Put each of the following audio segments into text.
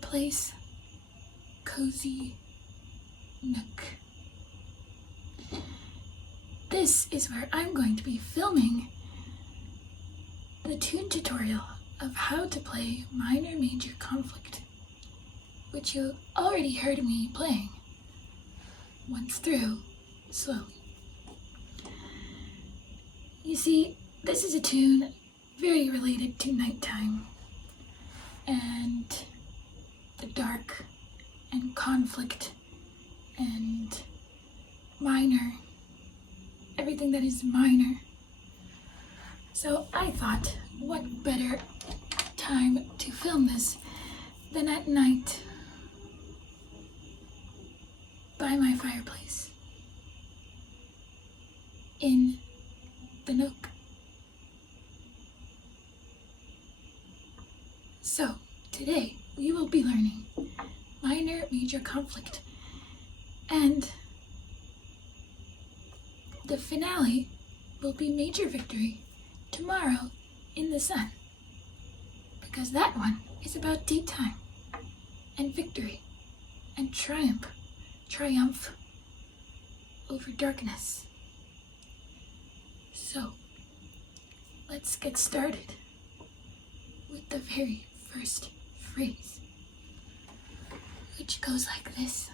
fireplace, cozy nook. This is where I'm going to be filming the tune tutorial of how to play Minor Major Conflict, which you already heard me playing once through slowly. You see, this is a tune very related to nighttime and the dark and conflict and minor, everything that is minor. So I thought, what better time to film this than at night by my fireplace in the nook. So today we will be learning Minor Major Conflict, and the finale will be Major Victory tomorrow in the sun, because that one is about daytime and victory and triumph over darkness. So let's get started with the very first phrase, which goes like this.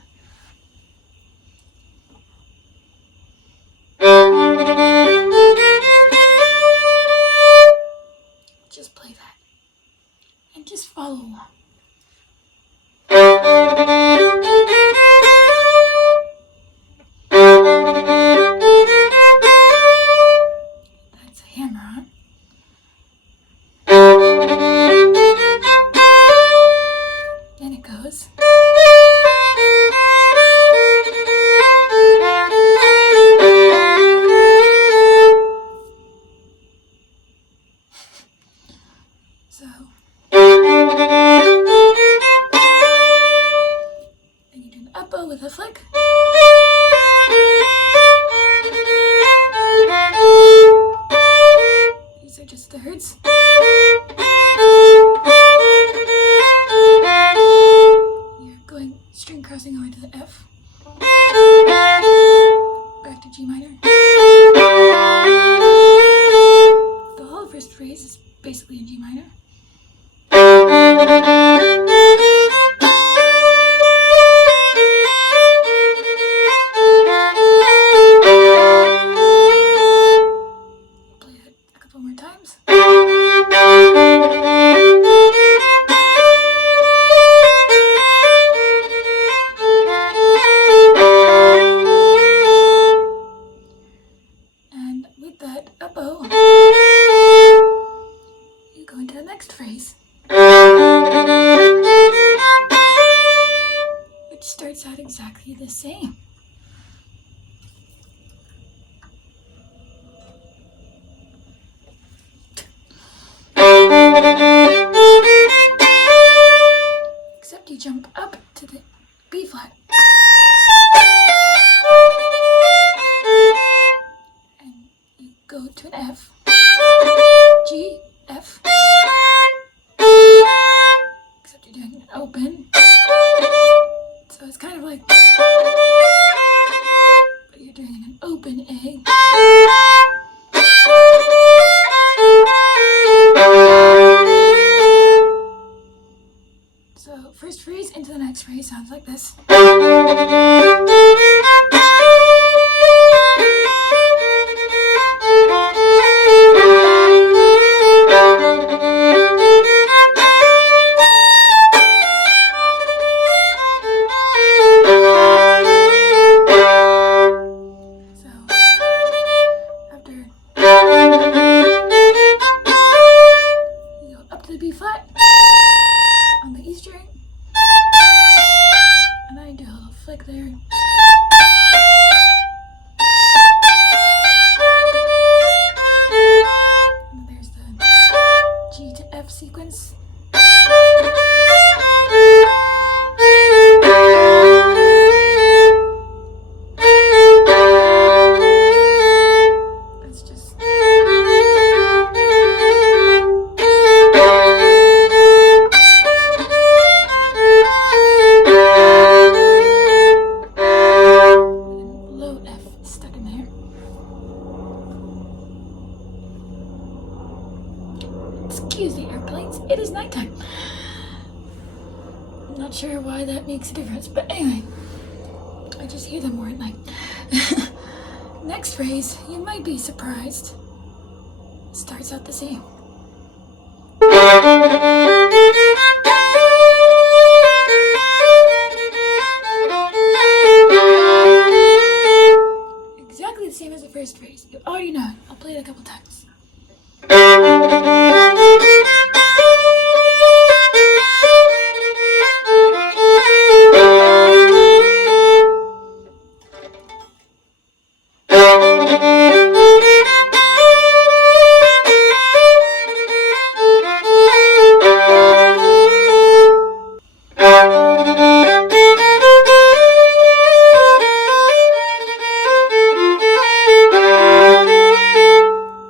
Just play that and just follow along. That's a hammer, huh? Then it goes. sure why that makes a difference, but anyway, I just hear them more at night. Next phrase, you might be surprised, starts out the same. Exactly the same as the first phrase. You already know it. I'll play it a couple times.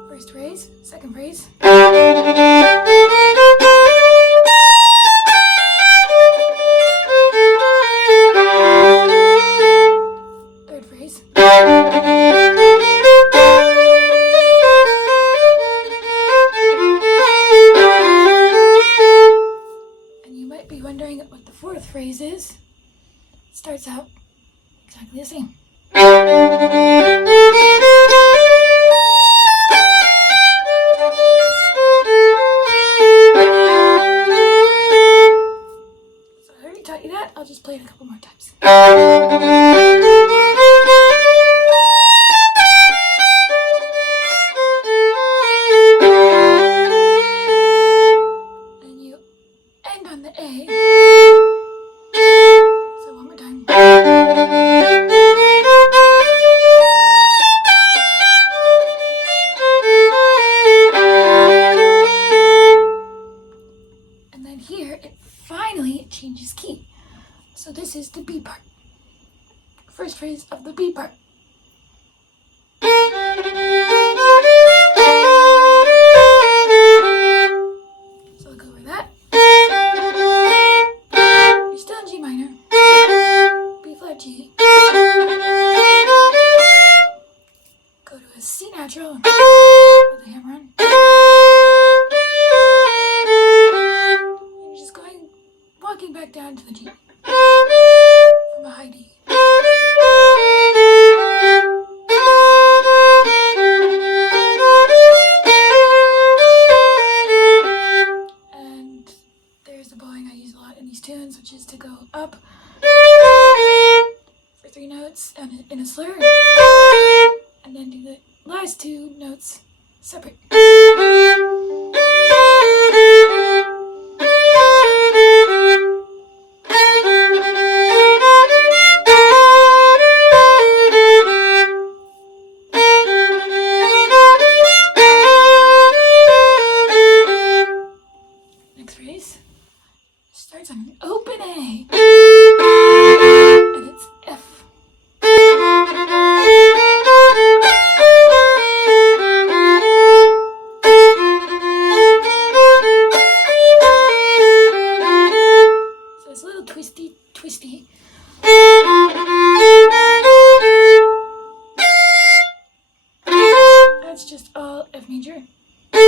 First phrase, second phrase. Third phrase. And you might be wondering what the fourth phrase is. It starts out exactly the same. So I already taught you that. I'll just play it a couple more times. And you end on the A. So one more time. And then here, it finally changes key. So this is the B part. First phrase of the B part. So I'll go over that. You're still in G minor. B flat G. Go to a C natural with a hammer on. And you're just walking back down to the G from a high D. And there's the bowing I use a lot in these tunes, which is to go up for 3 notes and in a slur, and then do the last 2 notes separate. Next phrase starts on an open A, and it's F. So it's a little twisty. That's just all F major. That's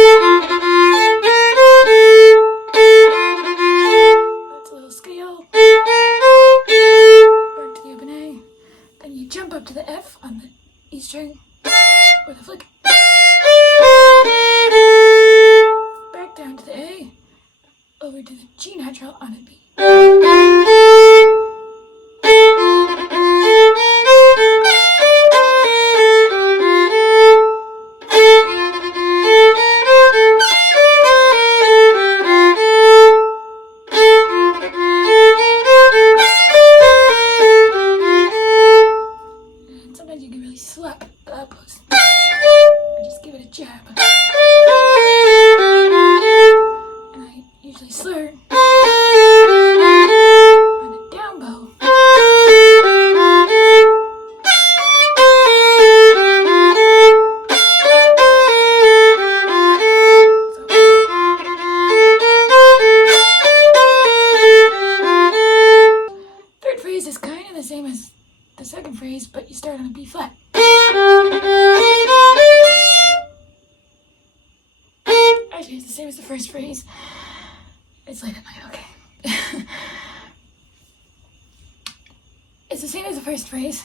a little scale. Back to the open A. Then you jump up to the F on the E string with a flick. Back down to the A. Over to the G natural on a B. And sometimes you can really slap the outpost. Or just give it a jab. And I usually slur on a down bow. Third phrase is kind of the same as the second phrase, but you start on a B flat. Actually, it's the same as the first phrase. It's late at night, okay. first phrase.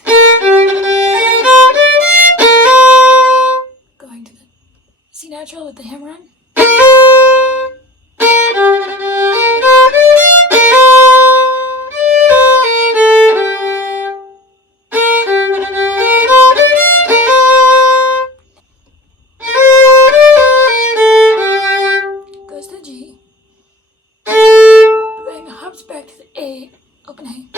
Going to the C natural with the hammer on. Goes to the G. Then hops back to the A, open A.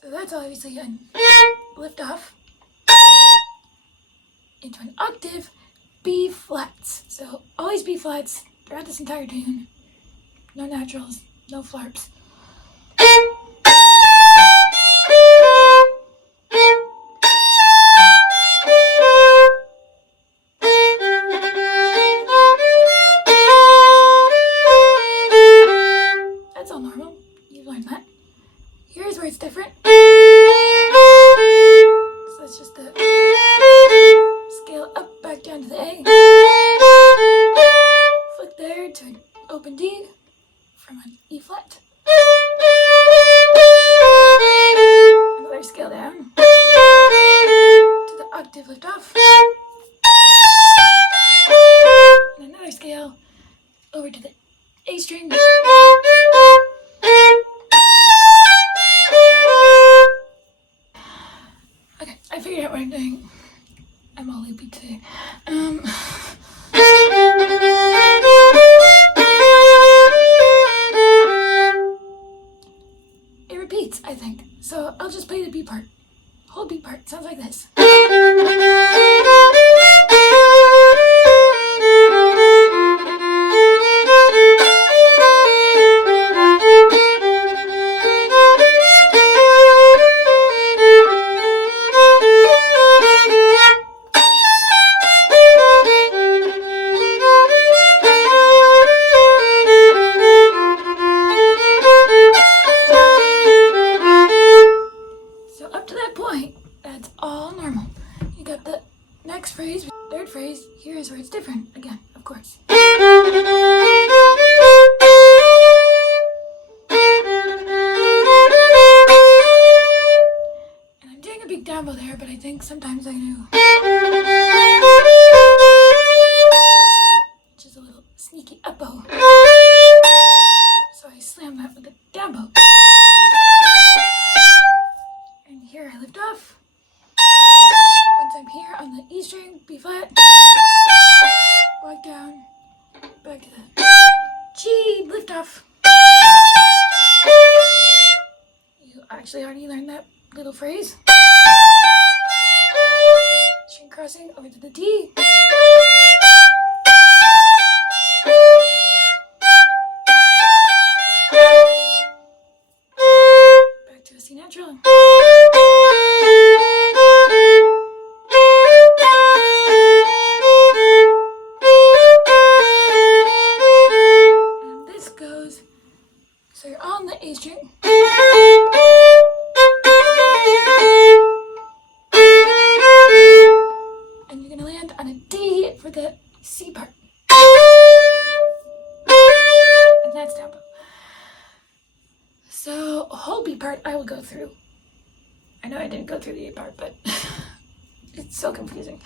So that's obviously a lift off into an octave B flats. So always B flats throughout this entire tune. No naturals, no flarps. That's all normal. You've learned that. Here's where it's different. So that's just the scale up, back down to the A. Flick there to an open D from an E flat. Another scale down to the octave lift off. And another scale over to the A string. Okay, I figured out what I'm doing. I'm all loopy today. It repeats, I think. So I'll just play the B part. Whole B part sounds like this. That's all normal. You got the next phrase, third phrase. Here is where it's different again, of course. And I'm doing a big down bow there, but I think sometimes I do. Which is a little sneaky up bow. So I slam that with a down bow. And here I lift off. Once I'm here on the E string, B flat, walk down, back to the G, lift off. You actually already learned that little phrase. String crossing over to the D. Back to a C natural. So you're on the A string. And you're going to land on a D for the C part. And that's down bow. So whole B part I will go through. I know I didn't go through the A part, but it's so confusing.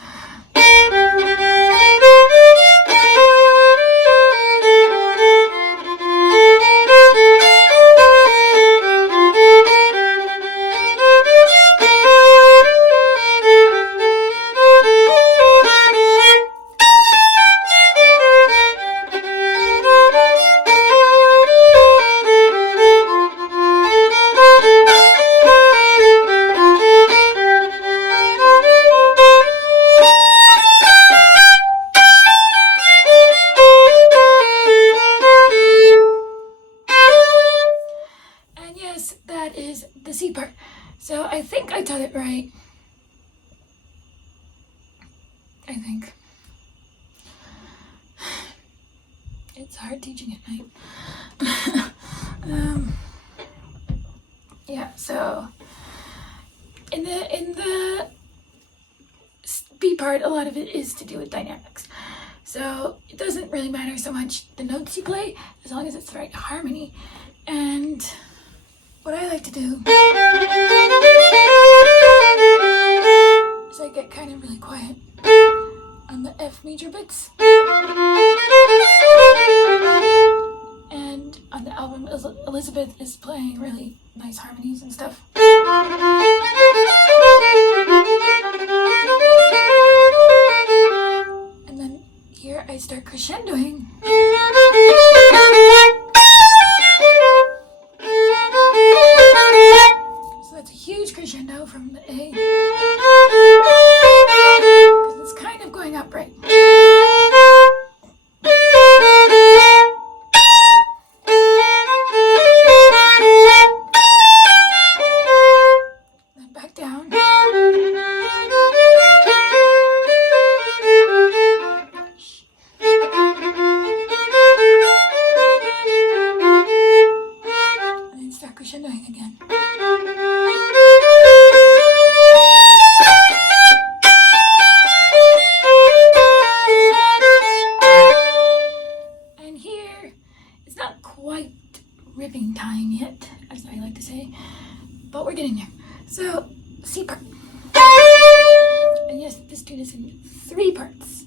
That is the C part. So I think I taught it right. I think. It's hard teaching at night. Yeah, so in the part, a lot of it is to do with dynamics. So it doesn't really matter so much the notes you play, as long as it's the right harmony. And what I like to do is I get kind of really quiet on the F major bits. And on the album, Elizabeth is playing really nice harmonies and stuff. And then here I start crescendoing. So that's a huge crescendo from the A. Because it's kind of going up, right? Then back down. And then start crescendoing again. Quite ribbing time yet, as I like to say, but we're getting there. So, C part. And yes, this tune is in 3 parts.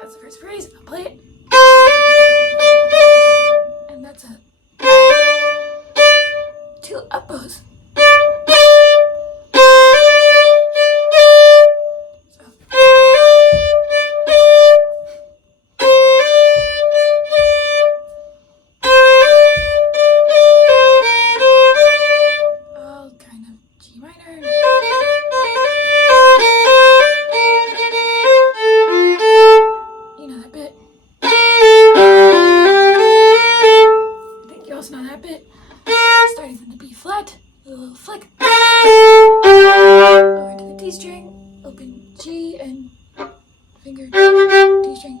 That's the first phrase. I'll play it. And that's a 2 up bows. Starting from the B flat, a little flick, over to the D string, open G and finger D string.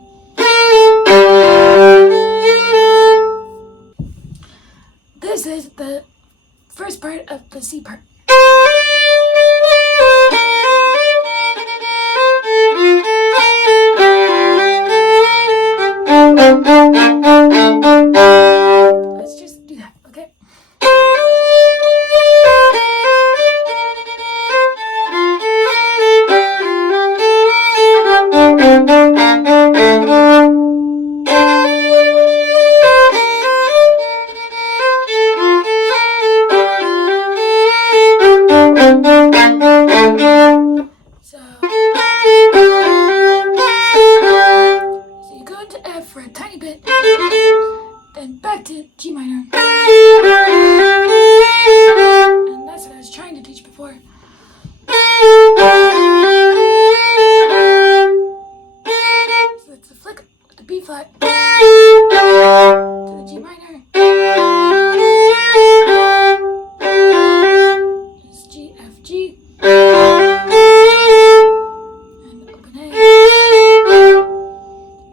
This is the first part of the C part. Let's just do that, okay? So you go into F for a tiny bit, then back to G minor. And that's what I was trying to teach before. So that's the flick with the B flat to the G minor. Just G, F, G. And open A.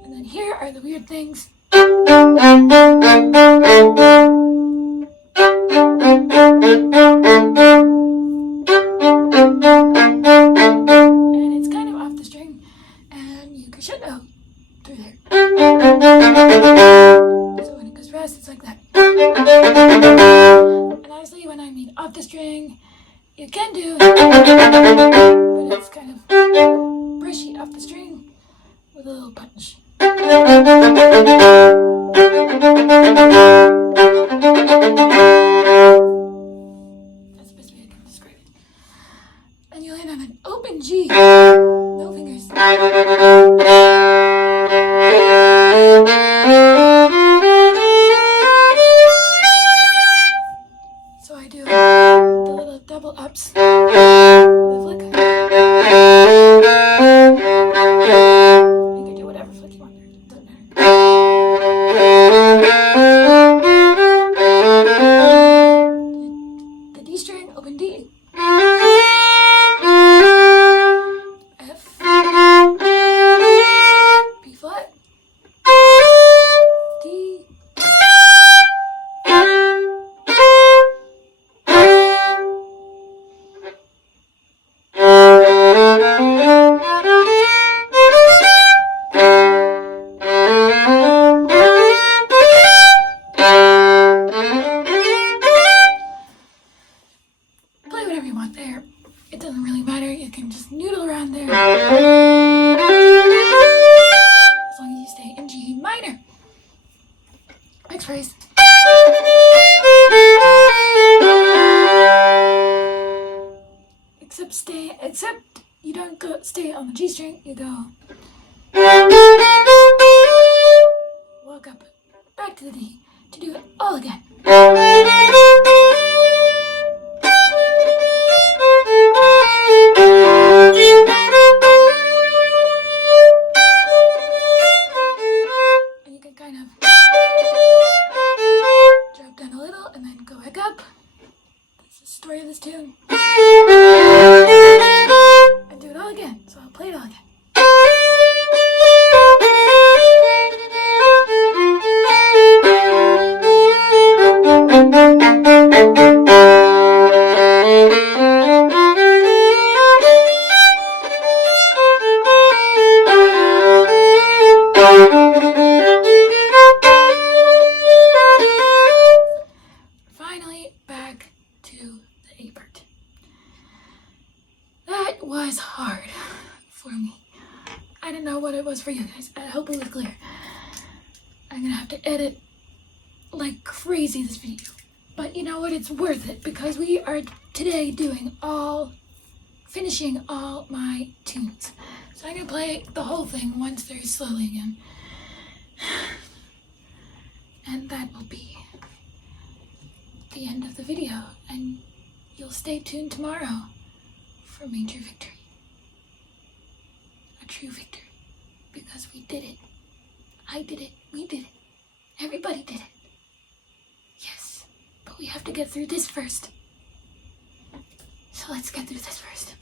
And then here are the weird things. And it's kind of off the string, and you crescendo through there. So when it goes fast, it's like that. And obviously, when I mean off the string, you can do, but it's kind of brushy off the string with a little punch. That's the best way I can describe it. And you land on an open G, no fingers. So I do the little double ups, the flick. You can do whatever flick you want there, it doesn't matter. go stay on the G string, you go. Walk up back to the D to do it all again. And you can kind of drop down a little and then go back up. That's the story of this tune. And do it all again. So I'll play it all again. Finally, back to the A part. That was hard for me. I don't know what it was for you guys. I hope it was clear. I'm gonna have to edit like crazy this video. But you know what? It's worth it because we are today finishing all my tunes. So I'm gonna play the whole thing once very slowly again. And that will be the end of the video. And you'll stay tuned tomorrow for major victory. A true victory. Because we did it. I did it. We did it. Everybody did it. Yes. But we have to get through this first. So let's get through this first.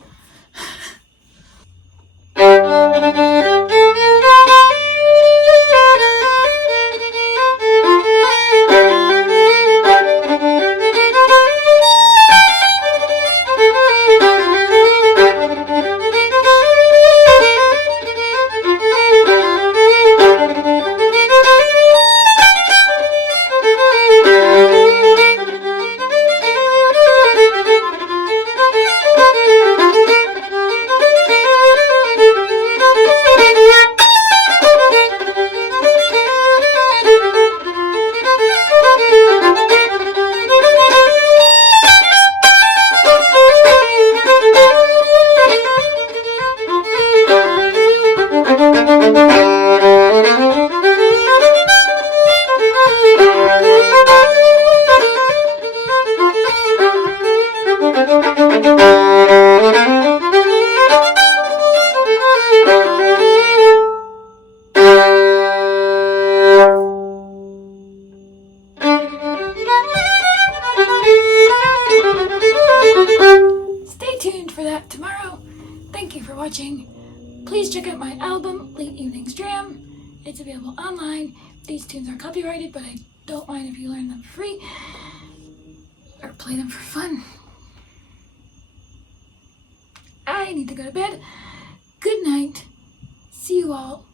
Stay tuned for that tomorrow. Thank you for watching. Please check out my album, Late Evenings Jam. It's available online. These tunes are copyrighted, but I don't mind if you learn them for free or play them for fun. I need to go to bed. Good night. See you all